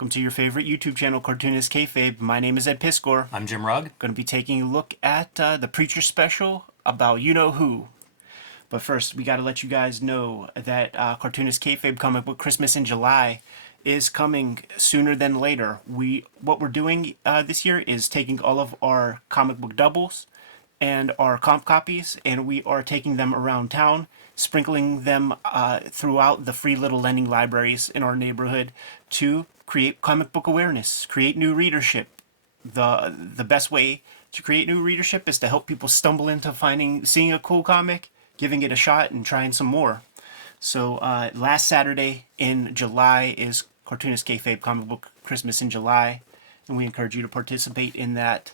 Welcome to your favorite YouTube channel, Cartoonist Kayfabe. My name is Ed Piscor. I'm Jim Rugg. Going to be taking a look at the Preacher special about you-know-who. But first, we got to let you guys know that Cartoonist Kayfabe comic book Christmas in July is coming sooner than later. What we're doing this year is taking all of our comic book doubles and our comp copies, and we are taking them around town, sprinkling them throughout the free little lending libraries in our neighborhood to create comic book awareness, create new readership. The best way to create new readership is to help people stumble into seeing a cool comic, giving it a shot, and trying some more. So last Saturday in July is Cartoonist Kayfabe Comic Book Christmas in July, and we encourage you to participate in that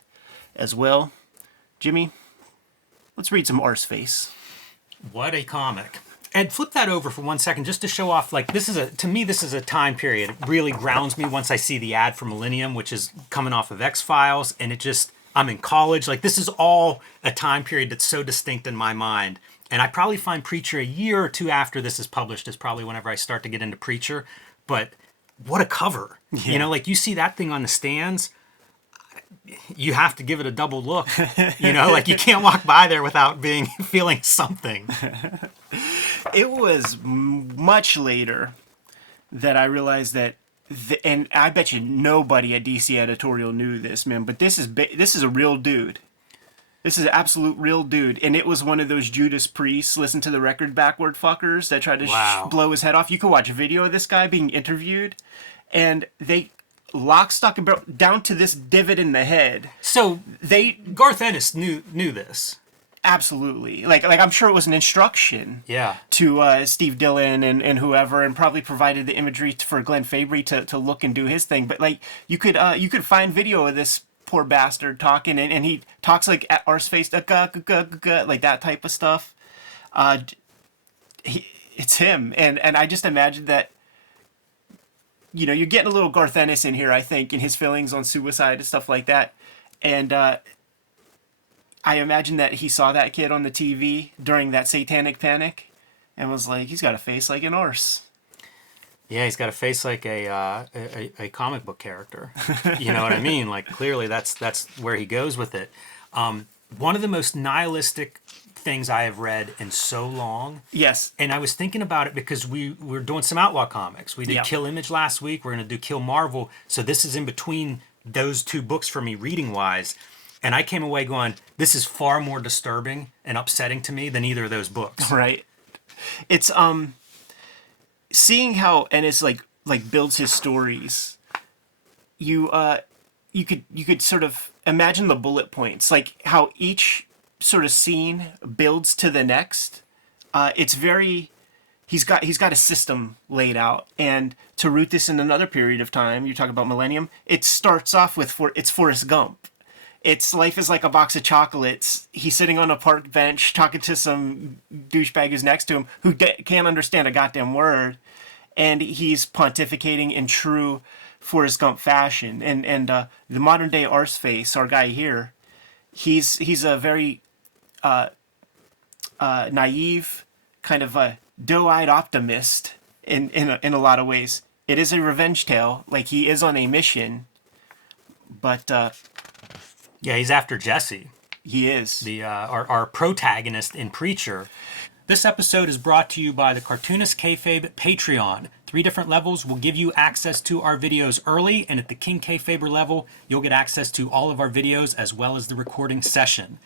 as well. Jimmy, let's read some Arseface. What a comic. Ed, flip that over for 1 second just to show off, like, to me, this is a time period. It really grounds me once I see the ad for Millennium, which is coming off of X-Files, and I'm in college. Like, this is all a time period that's so distinct in my mind. And I probably find Preacher a year or two after this is published is probably whenever I start to get into Preacher. But what a cover. Yeah. You know, like, you see that thing on the stands, you have to give it a double look. You know, like, you can't walk by there without feeling something. It was much later that I realized that, and I bet you nobody at DC Editorial knew this, man, but this is a real dude. This is an absolute real dude, and it was one of those Judas Priests, listen to the record backward fuckers that tried to blow his head off. You could watch a video of this guy being interviewed, and they lock, stock, and barrel down to this divot in the head. So Garth Ennis knew this. Absolutely. Like I'm sure it was an instruction to Steve Dillon and whoever, and probably provided the imagery for Glenn Fabry to look and do his thing. But like you could find video of this poor bastard talking, and he talks like at Arseface, like that type of stuff. It's him, and I just imagine that, you know, you're getting a little Garth Ennis in here, I think, in his feelings on suicide and stuff like that. And I imagine that he saw that kid on the TV during that satanic panic and was like, he's got a face like an arse. Yeah, he's got a face like a comic book character. You know what I mean? Like, clearly that's where he goes with it. One of the most nihilistic things I have read in so long. Yes. And I was thinking about it because we're doing some Outlaw comics. We did Kill Image last week. We're going to do Kill Marvel. So this is in between those two books for me reading-wise. And I came away going, this is far more disturbing and upsetting to me than either of those books. Right. It's seeing how Ennis like builds his stories. You could sort of imagine the bullet points, like how each sort of scene builds to the next. It's very, he's got a system laid out, and to root this in another period of time, you talk about Millennium, it starts off with it's Forrest Gump. It's life is like a box of chocolates. He's sitting on a park bench talking to some douchebag who's next to him who can't understand a goddamn word, and he's pontificating in true Forrest Gump fashion. And the modern day Arseface, our guy here, he's a very naive, kind of a doe-eyed optimist in a lot of ways. It is a revenge tale, like he is on a mission, but yeah, he's after Jesse. He is. Our protagonist in Preacher. This episode is brought to you by the Cartoonist Kayfabe Patreon. 3 different levels will give you access to our videos early, and at the King Kayfaber level, you'll get access to all of our videos as well as the recording session.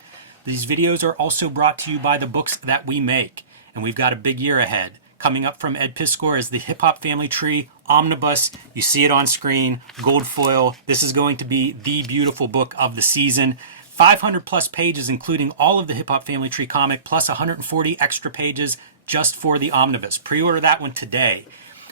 These videos are also brought to you by the books that we make, and we've got a big year ahead. Coming up from Ed Piscor is the Hip Hop Family Tree Omnibus. You see it on screen, gold foil. This is going to be the beautiful book of the season. 500 plus pages, including all of the Hip Hop Family Tree comic, plus 140 extra pages just for the Omnibus. Pre-order that one today.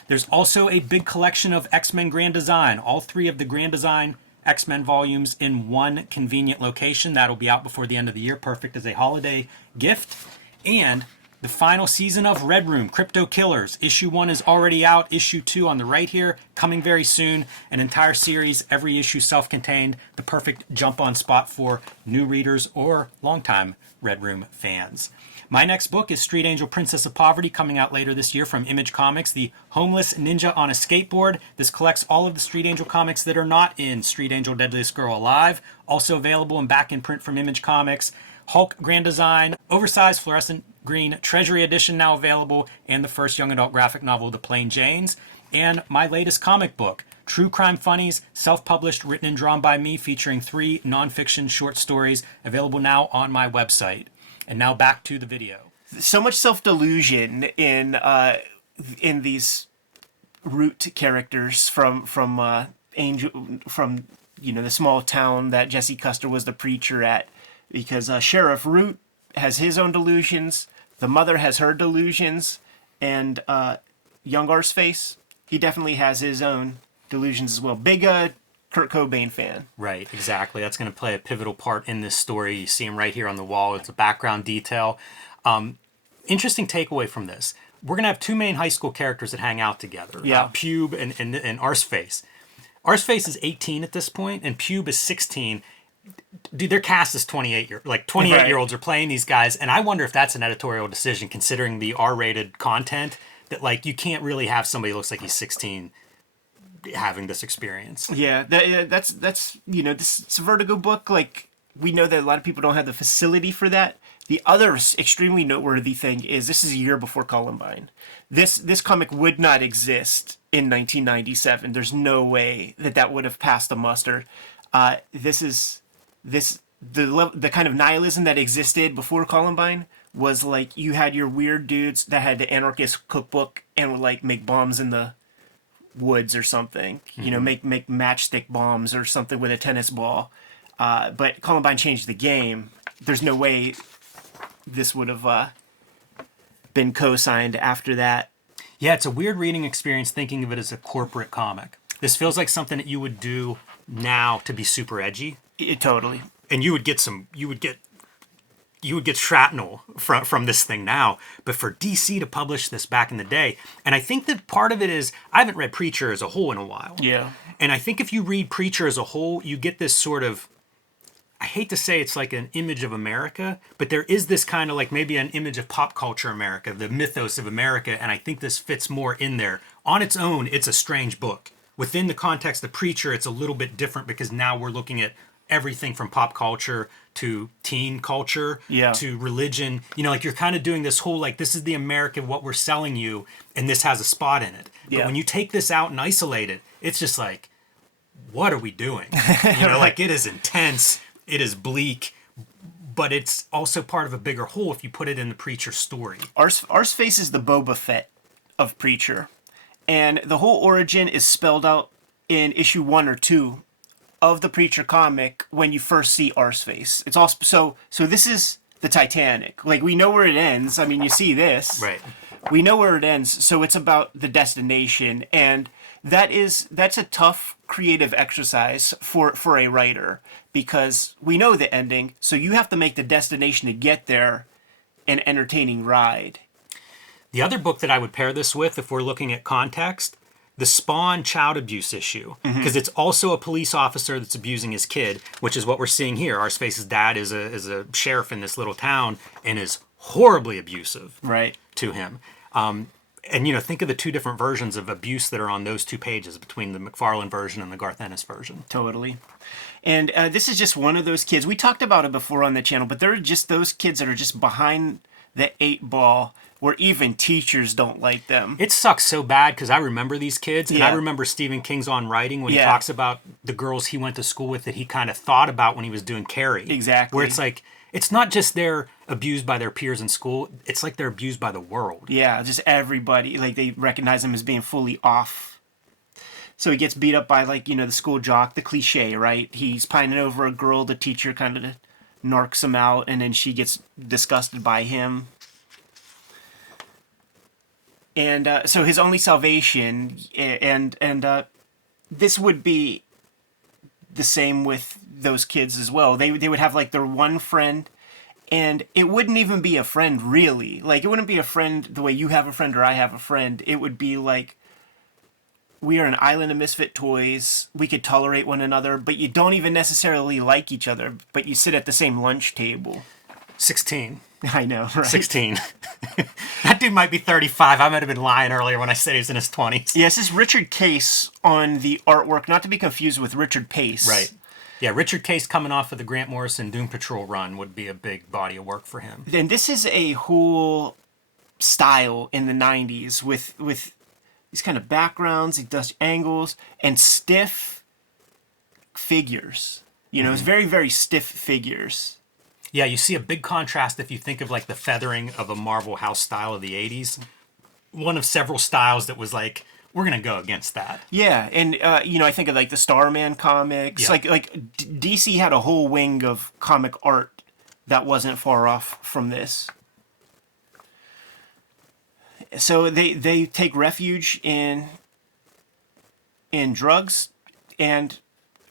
There's also a big collection of X-Men Grand Design, all 3 of the Grand Design X-Men volumes in one convenient location. That'll be out before the end of the year, perfect as a holiday gift. And the final season of Red Room, Crypto Killers. Issue 1 is already out. Issue 2 on the right here, coming very soon. An entire series, every issue self-contained. The perfect jump-on spot for new readers or longtime Red Room fans. My next book is Street Angel Princess of Poverty, coming out later this year from Image Comics, the homeless ninja on a skateboard. This collects all of the Street Angel comics that are not in Street Angel Deadliest Girl Alive. Also available and back in print from Image Comics. Hulk Grand Design, oversized fluorescent green Treasury Edition now available, and the first young adult graphic novel, The Plain Janes. And my latest comic book, True Crime Funnies, self-published, written and drawn by me, featuring 3 nonfiction short stories, available now on my website. And now back to the video. So much self-delusion in these root characters from Angel, from the small town that Jesse Custer was the preacher at, because Sheriff Root has his own delusions, the mother has her delusions, and young Arseface, he definitely has his own delusions as well. Big Kurt Cobain fan. Right, exactly. That's going to play a pivotal part in this story. You see him right here on the wall. It's a background detail. Interesting takeaway from this. We're going to have 2 main high school characters that hang out together. Yeah. Pube and Arseface. Arseface is 18 at this point, and Pube is 16. Dude, their cast is 28-year-olds are playing these guys, and I wonder if that's an editorial decision, considering the R-rated content, that you can't really have somebody who looks like he's 16 having this experience. Yeah, that's this it's a Vertigo book. We know that a lot of people don't have the facility for that. The other extremely noteworthy thing is this is a year before Columbine. This comic would not exist in 1997. There's no way that would have passed the muster. The kind of nihilism that existed before Columbine was you had your weird dudes that had the anarchist cookbook and would make bombs in the woods or something, make matchstick bombs or something with a tennis ball. But Columbine changed the game. There's no way this would have been co-signed after that. Yeah, it's a weird reading experience thinking of it as a corporate comic. This feels like something that you would do now to be super edgy. Totally. And you would get shrapnel from this thing now, but for DC to publish this back in the day, and I think that part of it is, I haven't read Preacher as a whole in a while. Yeah. And I think if you read Preacher as a whole, you get this sort of, I hate to say it's like an image of America, but there is this kind of maybe an image of pop culture America, the mythos of America, and I think this fits more in there. On its own, it's a strange book. Within the context of Preacher, it's a little bit different because now we're looking at everything from pop culture to teen culture, to religion. You're kind of doing this whole, this is the America, what we're selling you, and this has a spot in it. But when you take this out and isolate it, it's just what are we doing? It is intense, it is bleak, but it's also part of a bigger whole if you put it in the Preacher story. Arseface is the Boba Fett of Preacher, and the whole origin is spelled out in issue 1 or 2 of the Preacher comic when you first see Arseface. It's all so this is the Titanic. We know where it ends. I mean, you see this. Right. We know where it ends, so it's about the destination, and that's a tough creative exercise for a writer, because we know the ending, so you have to make the destination to get there an entertaining ride. The other book that I would pair this with, if we're looking at context, the Spawn child abuse issue, because it's also a police officer that's abusing his kid, which is what we're seeing here. Arseface's dad is a sheriff in this little town and is horribly abusive to him. And think of the 2 different versions of abuse that are on those 2 pages between the McFarlane version and the Garth Ennis version. Totally. And this is just one of those kids. We talked about it before on the channel, but there are just those kids that are just behind the 8 ball, where even teachers don't like them. It sucks so bad because I remember these kids, and I remember Stephen King's On Writing when he talks about the girls he went to school with that he kind of thought about when he was doing Carrie. Exactly. Where it's it's not just they're abused by their peers in school, it's they're abused by the world. Yeah, just everybody. They recognize him as being fully off. So he gets beat up by, the school jock, the cliche, right? He's pining over a girl, the teacher kind of narcs him out, and then she gets disgusted by him. And so his only salvation, and this would be the same with those kids as well. They would have their one friend, And it wouldn't even be a friend, really. Like, it wouldn't be a friend the way you have a friend or I have a friend. It would be like, we are an island of misfit toys. We could tolerate one another, but you don't even necessarily like each other, but you sit at the same lunch table. 16. I know, right? 16. That dude might be 35. I might have been lying earlier when I said he was in his 20s. Yes, this is Richard Case on the artwork, not to be confused with Richard Pace. Right. Yeah, Richard Case coming off of the Grant Morrison Doom Patrol run would be a big body of work for him. And this is a whole style in the 90s with these kind of backgrounds, he does angles, and stiff figures. You know, it's very, very stiff figures. Yeah, you see a big contrast if you think of like the feathering of a Marvel house style of the 80s. One of several styles that was like, we're going to go against that. Yeah, and you know, I think of like the Starman comics. Yeah. Like DC had a whole wing of comic art that wasn't far off from this. So they take refuge in drugs and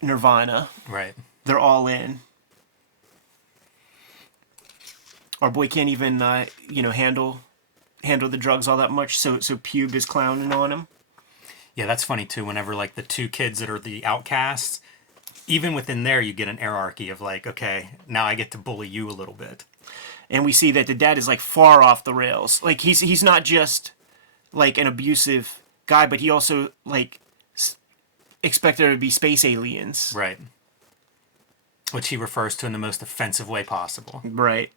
Nirvana. Right. They're all in. Our boy can't even you know, handle the drugs all that much, so Pube is clowning on him. Yeah, that's funny too. Whenever like the two kids that are the outcasts, even within there, you get an hierarchy of like, okay, now I get to bully you a little bit. And we see that the dad is like far off the rails. Like he's not just like an abusive guy, but he also like expect there to be space aliens. Right. Which he refers to in the most offensive way possible. Right.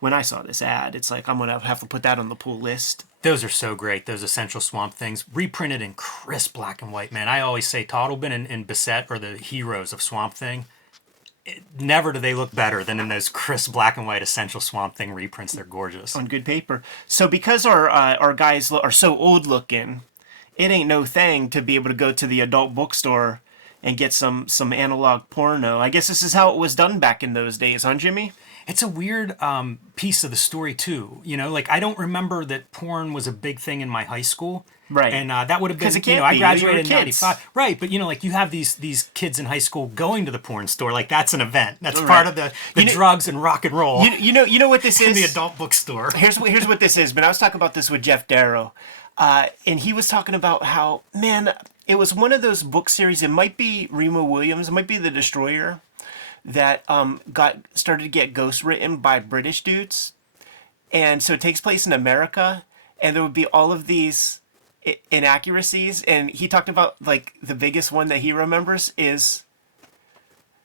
When I saw this ad, it's like, I'm going to have to put that on the pull list. Those are so great, those Essential Swamp Things. Reprinted in crisp black and white, man. I always say Toddlebin and Bissett are the heroes of Swamp Thing. Never do they look better than in those crisp black and white Essential Swamp Thing reprints. They're gorgeous. On good paper. So because our guys are so old looking, it ain't no thing to be able to go to the adult bookstore and get some analog porno. I guess this is how it was done back in those days, huh, Jimmy? It's a weird piece of the story, too. You know, like, I don't remember that porn was a big thing in my high school. Right. And that would have been, It you know, can't I be. graduated You were in kids. 95. Right, but, you know, like, you have these kids in high school going to the porn store. Like, that's an event. That's Right. part of the You know- drugs and rock and roll You know what this in is? the adult bookstore. Here's what this is. But I was talking about this with Jeff Darrow, and he was talking about how, man, it was one of those book series. It might be Remo Williams. It might be The Destroyer that started to get ghost written by British dudes, and so it takes place in America, and there would be all of these inaccuracies. And he talked about like the biggest one that he remembers is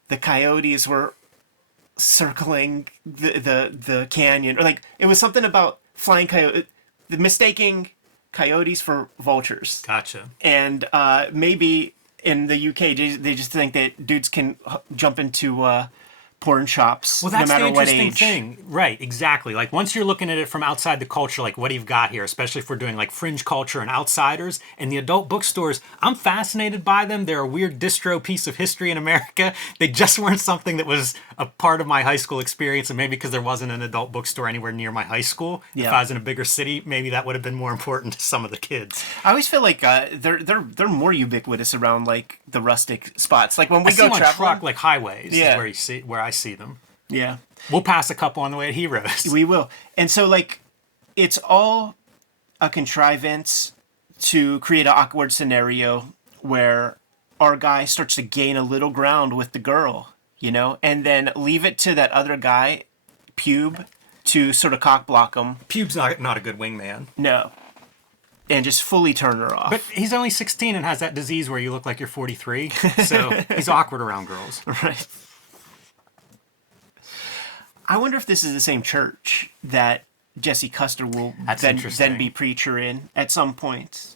the coyotes were circling the canyon, or like it was something about flying coyote, mistaking coyotes for vultures. Gotcha. And maybe in the UK they just think that dudes can jump into porn shops Well, that's no matter the what interesting age. thing. Right, exactly. Like, once you're looking at it from outside the culture, like, what do you've got here? Especially if we're doing, like, fringe culture and outsiders. And the adult bookstores, I'm fascinated by them. They're a weird distro piece of history in America. They just weren't something that was a part of my high school experience. And maybe because there wasn't an adult bookstore anywhere near my high school. Yeah. If I was in a bigger city, maybe that would have been more important to some of the kids. I always feel like they're more ubiquitous around like the rustic spots. Like when we I see go them on traveling. truck, like highways, Yeah. is where I see them. Yeah. We'll pass a couple on the way to Heroes. We will. And so, like, it's all a contrivance to create an awkward scenario where our guy starts to gain a little ground with the girl, you know, and then leave it to that other guy, Pube, to sort of cock block him. Pube's not a good wingman. No. And just fully turn her off. But he's only 16 and has that disease where you look like you're 43. So he's awkward around girls. Right. I wonder if this is the same church that Jesse Custer will That's then interesting. be preacher in at some point.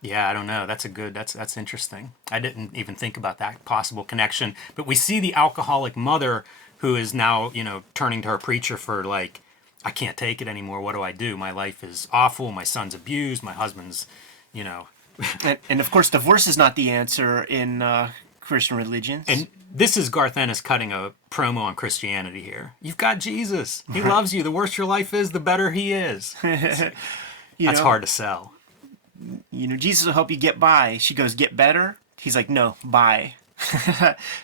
Yeah, I don't know. That's interesting. I didn't even think about that possible connection. But we see the alcoholic mother who is now, you know, turning to her preacher for like, I can't take it anymore. What do I do? My life is awful. My son's abused. My husband's, you know. And of course, divorce is not the answer in Christian religions. And this is Garth Ennis cutting a promo on Christianity here. You've got Jesus. He loves you. The worse your life is, the better he is. That's hard to sell. You know, Jesus will help you get by. She goes, get better? He's like, no, bye.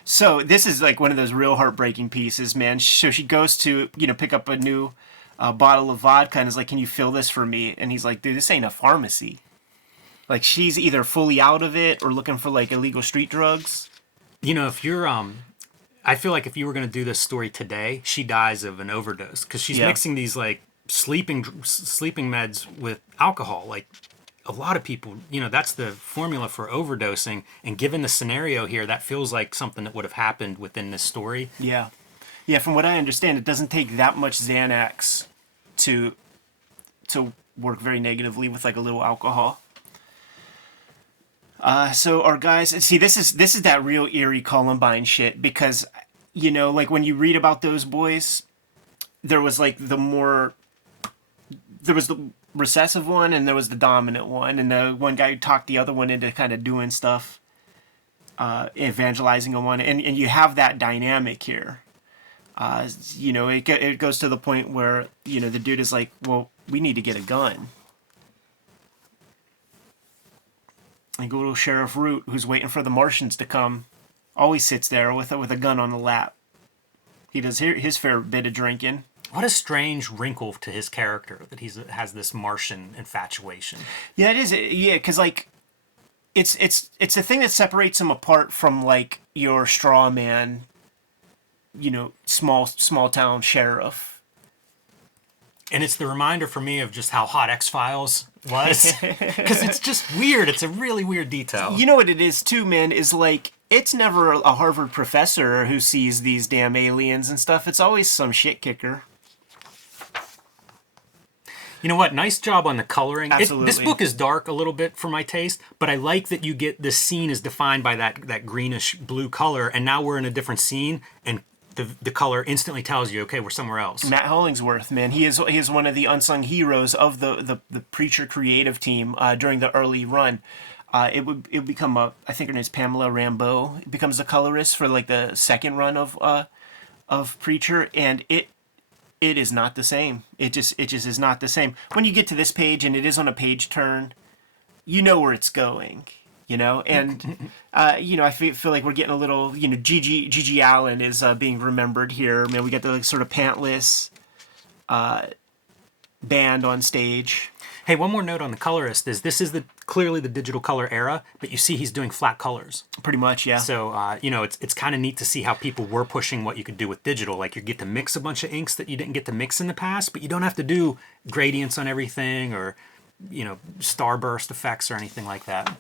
So this is like one of those real heartbreaking pieces, man. So she goes to, pick up a new bottle of vodka and is like, "Can you fill this for me?" And he's like, "Dude, this ain't a pharmacy." Like she's either fully out of it or looking for like illegal street drugs. If you're I feel like if you were going to do this story today, she dies of an overdose because she's Yeah. mixing these like sleeping meds with alcohol. Like a lot of people, that's the formula for overdosing. And given the scenario here, that feels like something that would have happened within this story. Yeah. Yeah, from what I understand, it doesn't take that much Xanax to work very negatively with like a little alcohol. So our guys, see, this is that real eerie Columbine shit because, like when you read about those boys, there was like there was the recessive one and there was the dominant one, and the one guy who talked the other one into kind of doing stuff, evangelizing on one, and you have that dynamic here. It goes to the point where the dude is like, well, we need to get a gun. And good little Sheriff Root, who's waiting for the Martians to come, always sits there with a gun on the lap. He does his fair bit of drinking. What a strange wrinkle to his character that has this Martian infatuation. Yeah, it is. Yeah, because like, it's the thing that separates him apart from like your straw man, small town sheriff. And it's the reminder for me of just how hot X-Files was. Because it's just weird. It's a really weird detail. You know what it is too, man, is like, it's never a Harvard professor who sees these damn aliens and stuff. It's always some shit kicker. You know what? Nice job on the coloring. Absolutely. This book is dark a little bit for my taste, but I like that you get the scene is defined by that greenish blue color, and now we're in a different scene, and the color instantly tells you, okay, we're somewhere else. Matt Hollingsworth, man, he is one of the unsung heroes of the Preacher creative team during the early run. It would become I think her name's Pamela Rambeau. It becomes the colorist for like the second run of Preacher, and it is not the same. It just is not the same. When you get to this page and it is on a page turn, you know where it's going. And I feel like we're getting a little, Gigi Allen is being remembered here. Man, we got the like, sort of pantless band on stage. Hey, one more note on the colorist is this is clearly the digital color era, but you see he's doing flat colors. Pretty much, yeah. So, it's kind of neat to see how people were pushing what you could do with digital. Like you get to mix a bunch of inks that you didn't get to mix in the past, but you don't have to do gradients on everything or, starburst effects or anything like that.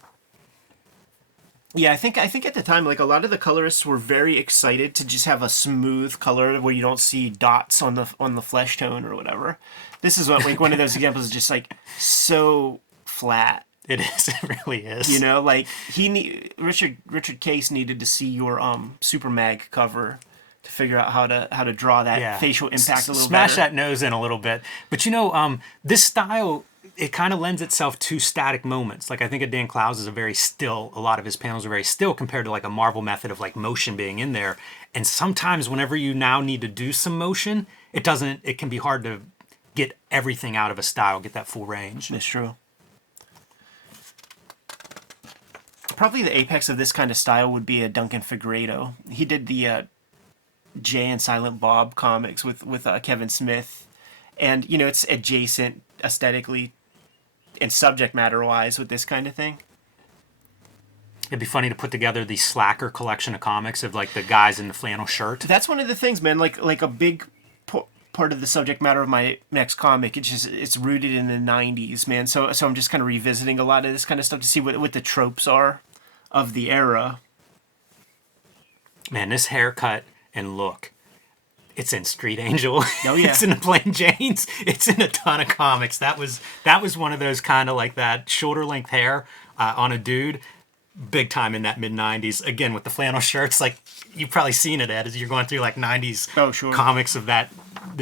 Yeah, I think at the time, like a lot of the colorists were very excited to just have a smooth color where you don't see dots on the flesh tone or whatever. This is what like one of those examples is just like so flat. It is. It really is. Like Richard Case needed to see your Super Mag cover to figure out how to draw that facial impact a little Smash better. that nose in a little bit. But this style, it kind of lends itself to static moments. Like I think of Dan Clowes is a lot of his panels are very still compared to like a Marvel method of like motion being in there. And sometimes whenever you now need to do some motion, it can be hard to get everything out of a style, get that full range. That's true. Probably the apex of this kind of style would be a Duncan Figueiredo. He did the Jay and Silent Bob comics with Kevin Smith, and it's adjacent aesthetically and subject matter wise with this kind of thing. It'd be funny to put together the Slacker collection of comics of like the guys in the flannel shirt. That's one of the things, man. Like a big part of the subject matter of my next comic. It's rooted in the '90s, man. So I'm just kind of revisiting a lot of this kind of stuff to see what the tropes are of the era. Man, this haircut and look. It's in Street Angel. Oh yeah. It's in the Plain Janes. It's in a ton of comics. That was one of those kind of like that shoulder length hair on a dude, big time in that mid '90s. Again with the flannel shirts, like you've probably seen it, Ed, as you're going through like '90s comics of that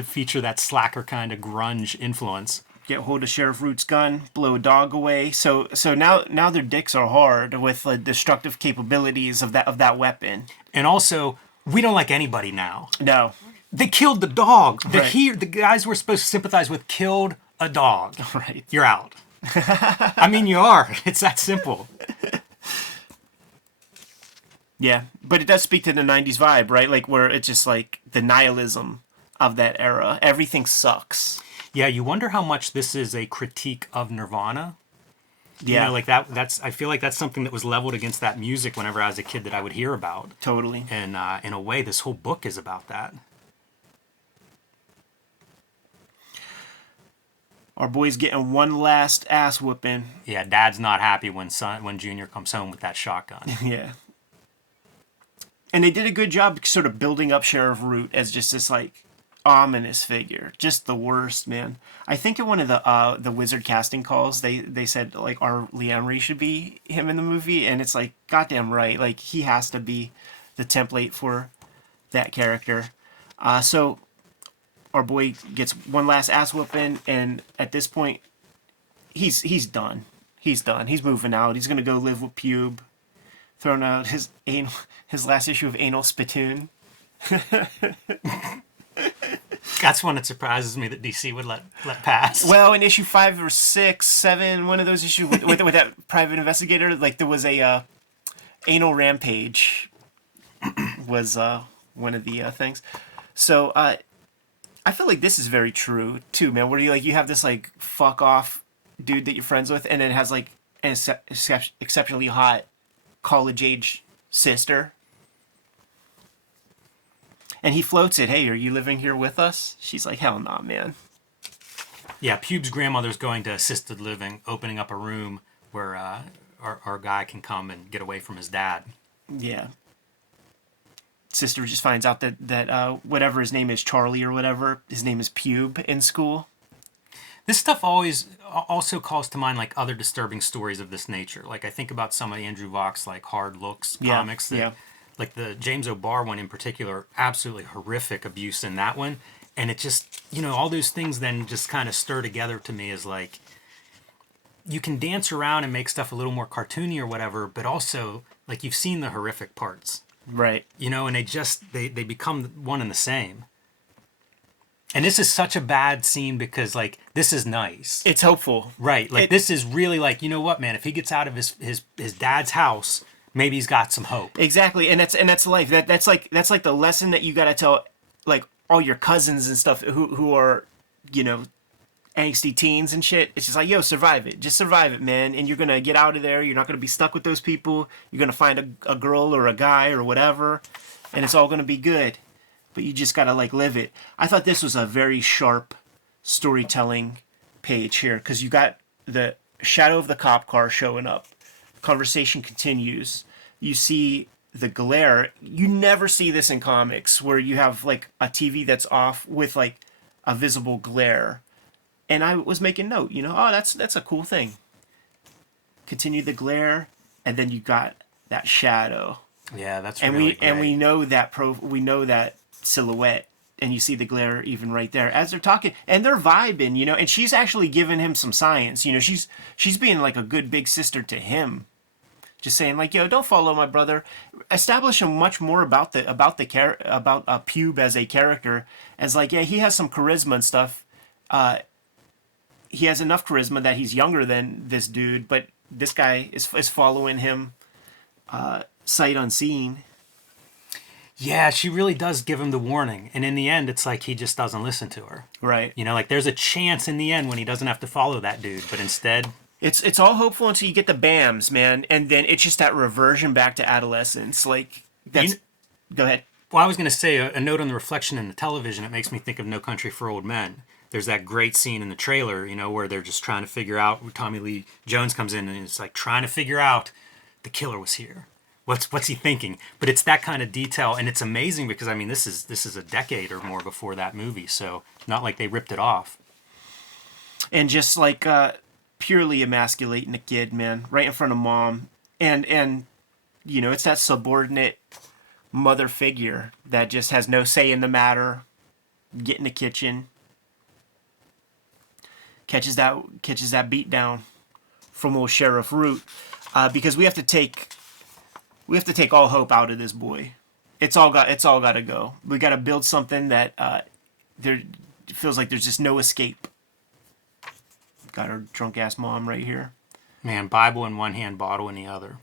feature that slacker kind of grunge influence. Get hold of Sheriff Root's gun, blow a dog away. So now their dicks are hard with the destructive capabilities of that weapon. And also, we don't like anybody now. No. They killed the dog. Right. The guys we're supposed to sympathize with killed a dog. Right. You're out. I mean, you are. It's that simple. Yeah, but it does speak to the '90s vibe, right? Like where it's just like the nihilism of that era. Everything sucks. Yeah, you wonder how much this is a critique of Nirvana. You know, Yeah, like that's I feel like that's something that was leveled against that music whenever I was a kid that I would hear about. totally. And in a way, this whole book is about that. Our boy's getting one last ass whooping. Yeah, Dad's not happy when Junior comes home with that shotgun. Yeah. And they did a good job sort of building up Sheriff Root as just this like ominous figure. Just the worst, man. I think in one of the Wizard casting calls, they said like our Lee Emery should be him in the movie, and it's like goddamn right. Like he has to be the template for that character. So our boy gets one last ass whooping, and at this point, he's done. He's done. He's moving out. He's gonna go live with Pube, throwing out his last issue of Anal Spittoon. That's one that surprises me that DC would let pass. Well, in issue 5 or 6, 7, one of those issues with that private investigator, like there was a anal rampage was one of the things. So I feel like this is very true too, man. Where you have this like fuck off dude that you're friends with, and then has like an exceptionally hot college age sister, and he floats it. Hey, are you living here with us? She's like, hell nah, man. Yeah, Pube's grandmother's going to assisted living, opening up a room where our guy can come and get away from his dad. Yeah. Sister just finds out that whatever his name is, Charlie or whatever, his name is Pube in school. This stuff always also calls to mind like other disturbing stories of this nature. Like I think about some of Andrew Vox like Hard Looks comics that, like the James O'Barr one in particular, absolutely horrific abuse in that one. And it just, all those things then just kind of stir together to me as like, you can dance around and make stuff a little more cartoony or whatever, but also like you've seen the horrific parts. Right. And they become one and the same. And this is such a bad scene because like this is nice. It's hopeful. Right. Like this is really like, you know what, man, if he gets out of his dad's house, maybe he's got some hope. Exactly. And that's life. That's like the lesson that you gotta tell like all your cousins and stuff who are, angsty teens and shit. It's just like, yo, survive it. Just survive it, man. And you're gonna get out of there. You're not gonna be stuck with those people. You're gonna find a girl or a guy or whatever, and it's all gonna be good. But you just gotta like live it. I thought this was a very sharp storytelling page here because you got the shadow of the cop car showing up. Conversation continues. You see the glare. You never see this in comics where you have like a TV that's off with like a visible glare. And I was making note, oh, that's a cool thing. Continue the glare, and then you got that shadow. Yeah, that's and really great. And we know that silhouette, and you see the glare even right there as they're talking, and they're vibing, and she's actually giving him some science. She's being like a good big sister to him, just saying like, yo, don't follow my brother. Establish him much more about Pube as a character, as like, yeah, he has some charisma and stuff. He has enough charisma that he's younger than this dude, but this guy is following him sight unseen. Yeah, she really does give him the warning. And in the end, it's like he just doesn't listen to her. Right. Like there's a chance in the end when he doesn't have to follow that dude, but instead... It's all hopeful until you get the BAMs, man. And then it's just that reversion back to adolescence. Like, that's... Go ahead. Well, I was going to say a note on the reflection in the television. It makes me think of No Country for Old Men. There's that great scene in the trailer, where they're just trying to figure out. Tommy Lee Jones comes in and it's like trying to figure out the killer was here. What's he thinking? But it's that kind of detail, and it's amazing because this is a decade or more before that movie, so not like they ripped it off. And just like purely emasculating a kid, man, right in front of mom, and it's that subordinate mother figure that just has no say in the matter. Get in the kitchen. Catches that beat down from old Sheriff Root, because we have to take all hope out of this boy. It's all got to go. We got to build something that there feels like there's just no escape. Got our drunk ass mom right here. Man, Bible in one hand, bottle in the other.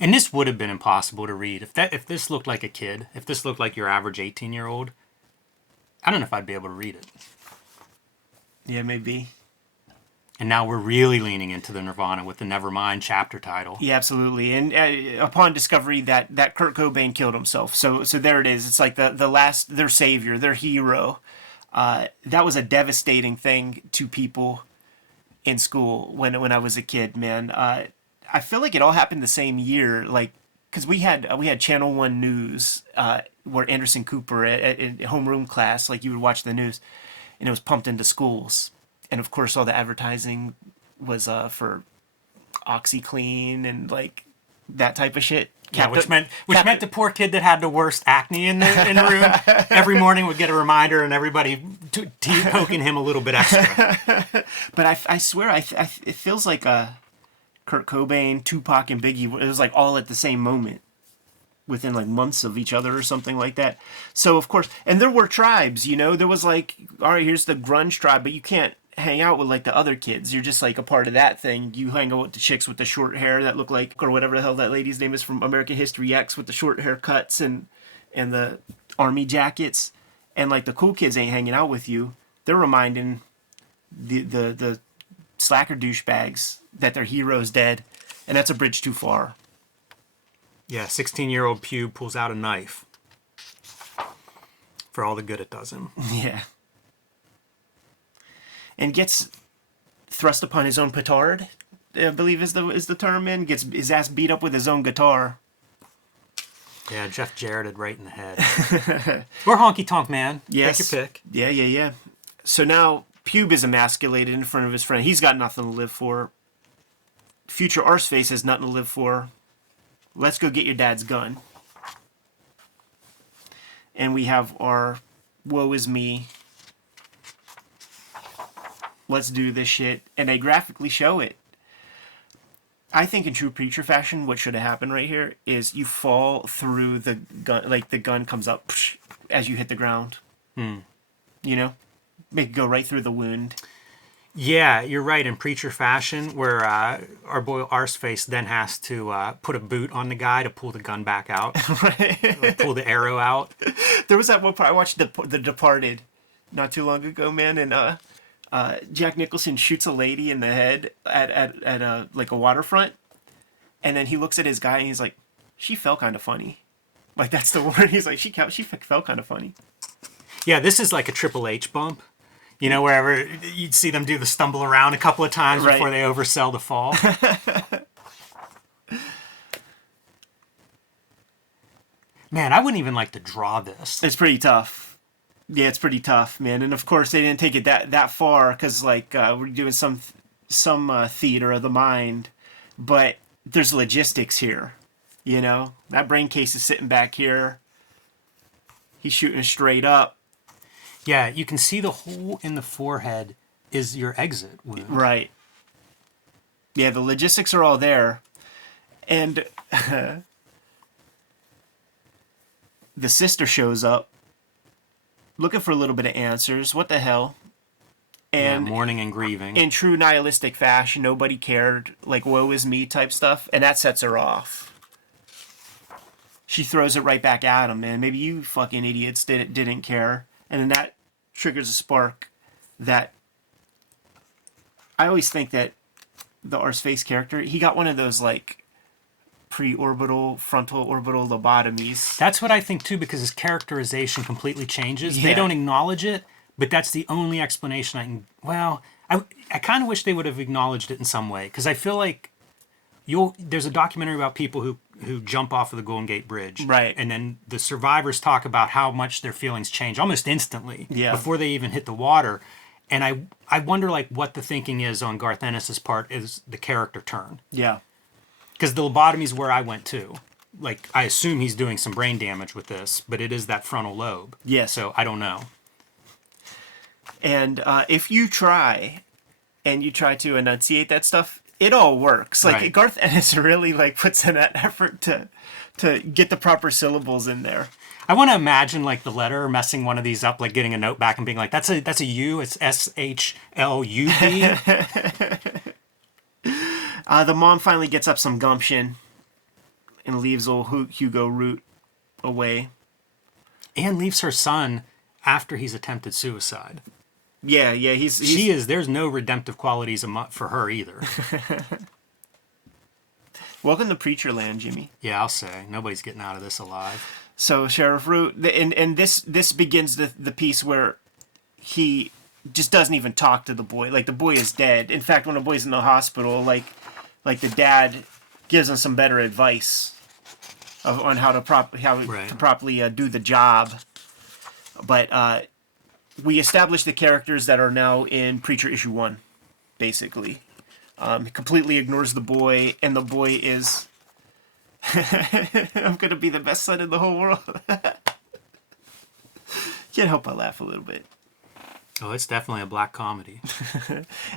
And this would have been impossible to read. If this looked like a kid, if this looked like your average 18-year-old, I don't know if I'd be able to read it. Yeah, maybe. And now we're really leaning into the Nirvana with the Nevermind chapter title. Yeah, absolutely. And upon discovery that Kurt Cobain killed himself, so there it is. It's like the last, their savior, their hero. That was a devastating thing to people in school when I was a kid, man. I feel like it all happened the same year, like because we had Channel One News, where Anderson Cooper in homeroom class, like you would watch the news, and it was pumped into schools, and of course all the advertising was for OxyClean and like that type of shit. Yeah, which meant the poor kid that had the worst acne in the room every morning would get a reminder, and everybody poking him a little bit extra. But I swear, it feels like Kurt Cobain, Tupac, and Biggie. It was like all at the same moment, within like months of each other or something like that. So of course, and there were tribes. There was like, all right, here's the grunge tribe, but you can't hang out with like the other kids. You're just like a part of that thing. You hang out with the chicks with the short hair that look like, or whatever the hell that lady's name is from American History X, with the short haircuts and the army jackets, and like the cool kids ain't hanging out with you. They're reminding the slacker douchebags that their hero's dead, and that's a bridge too far. Yeah, 16-year-old Pube pulls out a knife for all the good it does him. Yeah. And gets thrust upon his own petard, I believe is the term, and gets his ass beat up with his own guitar. Yeah, Jeff Jarretted right in the head. Or Honky Tonk Man. Yes. Take your pick. Yeah. So now Pube is emasculated in front of his friend. He's got nothing to live for. Future Arseface has nothing to live for. Let's go get your dad's gun. And we have our woe is me. Let's do this shit. And they graphically show it. I think in true Preacher fashion, what should have happened right here is you fall through the gun, like the gun comes up as you hit the ground. Make it go right through the wound. Yeah, you're right. In Preacher fashion, where our boy Arseface then has to put a boot on the guy to pull the gun back out. Right. Pull the arrow out. There was that one part, I watched The Departed not too long ago, man, and Jack Nicholson shoots a lady in the head at a like a waterfront, and then he looks at his guy and he's like, she fell kind of funny. Like, that's the word. He's like, she fell kind of funny. Yeah, this is like a Triple H bump. Wherever you'd see them do the stumble around a couple of times before they oversell the fall. Man, I wouldn't even like to draw this. It's pretty tough. Yeah, it's pretty tough, man. And of course, they didn't take it that far because, like, we're doing some theater of the mind, but there's logistics here. That brain case is sitting back here. He's shooting straight up. Yeah, you can see the hole in the forehead is your exit wound. Right. Yeah, the logistics are all there. And the sister shows up looking for a little bit of answers. What the hell? And mourning and grieving. In true nihilistic fashion, nobody cared. Like, woe is me type stuff. And that sets her off. She throws it right back at him, man. Maybe you fucking idiots didn't care. And then that triggers a spark that I always think that the Arseface character, he got one of those like pre-orbital, frontal orbital lobotomies. That's what I think too, because his characterization completely changes. Yeah. They don't acknowledge it, but that's the only explanation I can. Well, I kind of wish they would have acknowledged it in some way, because I feel like there's a documentary about people who jump off of the Golden Gate Bridge. Right. And then the survivors talk about how much their feelings change almost instantly before they even hit the water. And I wonder like what the thinking is on Garth Ennis's part is the character turn. Yeah. Because the lobotomy's where I went too. Like, I assume he's doing some brain damage with this, but it is that frontal lobe. Yes. So I don't know. And if you try to enunciate that stuff, it all works. Like, Right. Garth Ennis really like puts in that effort to get the proper syllables in there. I want to imagine like the letter messing one of these up, like getting a note back and being like, that's a U, it's SHLUB. The mom finally gets up some gumption and leaves old Hugo Root away. And leaves her son after he's attempted suicide. Yeah, he's There's no redemptive qualities for her either. Welcome to Preacher Land, Jimmy. Yeah, I'll say. Nobody's getting out of this alive. So Sheriff Root, and this begins the piece where he just doesn't even talk to the boy. Like, the boy is dead. In fact, when the boy's in the hospital, like the dad gives him some better advice on how to properly do the job. But we established the characters that are now in Preacher issue 1, basically. He completely ignores the boy, and the boy is, I'm gonna be the best son in the whole world. Can't help but laugh a little bit. Oh, it's definitely a black comedy.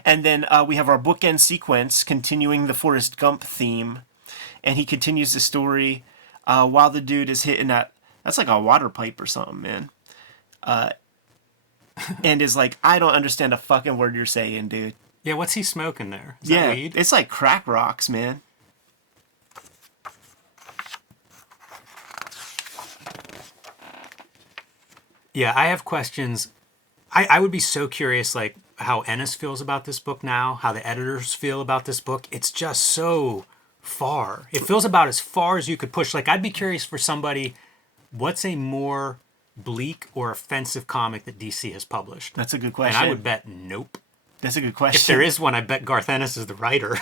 And then we have our bookend sequence continuing the Forrest Gump theme. And he continues the story while the dude is hitting that's like a water pipe or something, man. And is like, I don't understand a fucking word you're saying, dude. Yeah, what's he smoking there? Is that weed? It's like crack rocks, man. Yeah, I have questions. I would be so curious, like, how Ennis feels about this book now, how the editors feel about this book. It's just so far. It feels about as far as you could push. Like, I'd be curious for somebody, what's a more bleak or offensive comic that DC has published? That's a good question. And I would bet nope. That's a good question. If there is one, I bet Garth Ennis is the writer.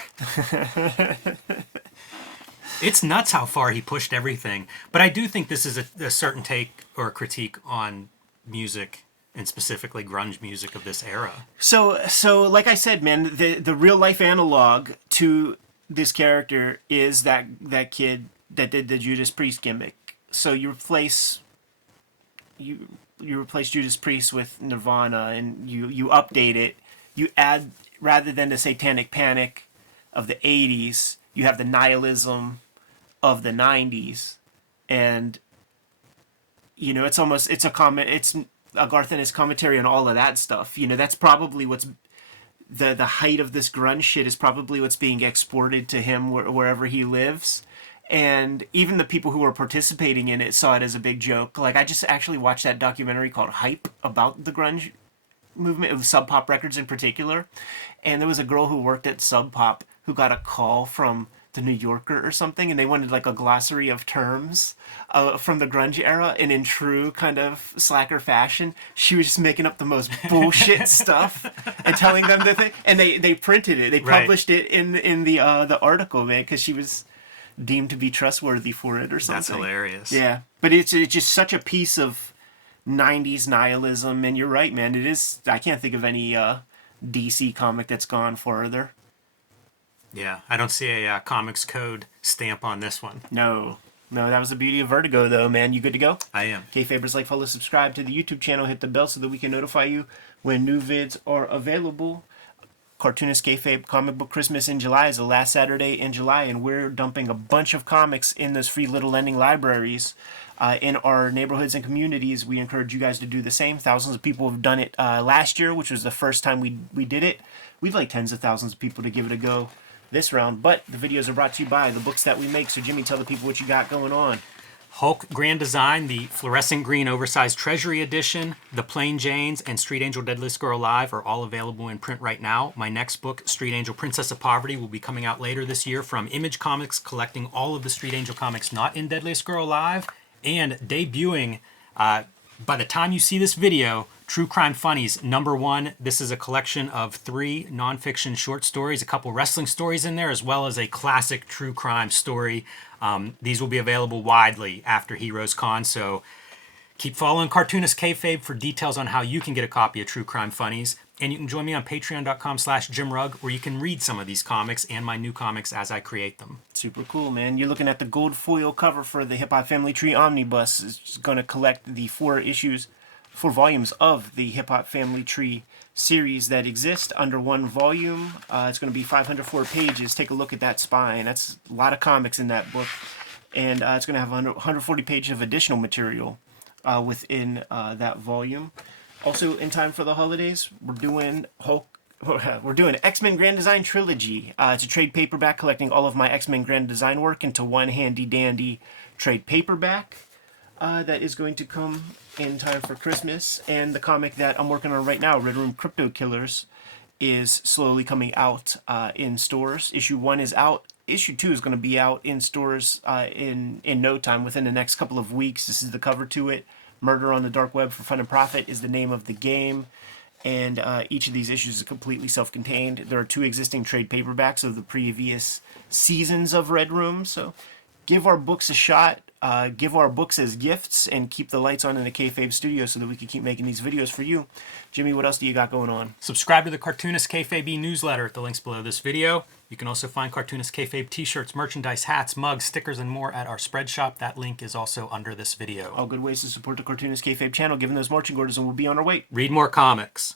It's nuts how far he pushed everything. But I do think this is a certain take or critique on music, and specifically grunge music of this era. So like I said, man, the real life analog to this character is that kid that did the Judas Priest gimmick. So you replace Judas Priest with Nirvana, and you update it. You add, rather than the Satanic Panic of the 80s, you have the nihilism of the 90s, and it's a Garth Ennis commentary on all of that stuff. That's probably what's the height of this grunge shit, is probably what's being exported to him wherever he lives. And even the people who were participating in it saw it as a big joke. Like, I just actually watched that documentary called Hype about the grunge movement, of Sub Pop Records in particular. And there was a girl who worked at Sub Pop who got a call from the New Yorker or something, and they wanted like a glossary of terms from the grunge era, and in true kind of slacker fashion, she was just making up the most bullshit stuff and telling them the thing, and they printed it, they published it in the article, man, because she was deemed to be trustworthy for it or something. That's hilarious. Yeah, but it's just such a piece of 90s nihilism, and you're right, man, it is. I can't think of any DC comic that's gone farther. Yeah, I don't see a Comics Code stamp on this one. No, that was the beauty of Vertigo, though, man. You good to go? I am. Kayfabers, like, follow, subscribe to the YouTube channel, hit the bell so that we can notify you when new vids are available. Cartoonist Kayfabe Comic Book Christmas in July is the last Saturday in July, and we're dumping a bunch of comics in those free little lending libraries in our neighborhoods and communities. We encourage you guys to do the same. Thousands of people have done it last year, which was the first time we did it. We'd like tens of thousands of people to give it a go this round, but the videos are brought to you by the books that we make. So Jimmy, tell the people what you got going on. Hulk Grand Design, the fluorescent green oversized Treasury Edition, the Plain Janes, and Street Angel Deadliest Girl Alive are all available in print right now. My next book, Street Angel Princess of Poverty, will be coming out later this year from Image Comics, collecting all of the Street Angel comics not in Deadliest Girl Alive, and debuting, by the time you see this video, True Crime Funnies #1. This is a collection of 3 nonfiction short stories, a couple wrestling stories in there, as well as a classic true crime story. These will be available widely after Heroes Con, so keep following Cartoonist Kayfabe for details on how you can get a copy of True Crime Funnies. And you can join me on patreon.com/JimRugg, where you can read some of these comics and my new comics as I create them. Super cool, man. You're looking at the gold foil cover for the Hip Hop Family Tree Omnibus. It's going to collect the 4 volumes of the Hip Hop Family Tree series that exist under one volume. It's going to be 504 pages. Take a look at that spine. That's a lot of comics in that book. And it's going to have 140 pages of additional material within that volume. Also, in time for the holidays, we're doing Hulk we're doing X-Men Grand Design Trilogy. It's a trade paperback collecting all of my X-Men Grand Design work into one handy-dandy trade paperback that is going to come in time for Christmas. And the comic that I'm working on right now, Red Room Crypto Killers, is slowly coming out in stores. Issue 1 is out. Issue 2 is going to be out in stores in no time, within the next couple of weeks. This is the cover to it. Murder on the Dark Web for Fun and Profit is the name of the game. And each of these issues is completely self-contained. There are 2 existing trade paperbacks of the previous seasons of Red Room. So give our books a shot. Give our books as gifts and keep the lights on in the Kayfabe studio so that we can keep making these videos for you. Jimmy, what else do you got going on? Subscribe to the Cartoonist Kayfabe newsletter at the links below this video. You can also find Cartoonist Kayfabe t-shirts, merchandise, hats, mugs, stickers, and more at our spread shop. That link is also under this video. All good ways to support the Cartoonist Kayfabe channel. Given those marching orders, and we'll be on our way. Read more comics.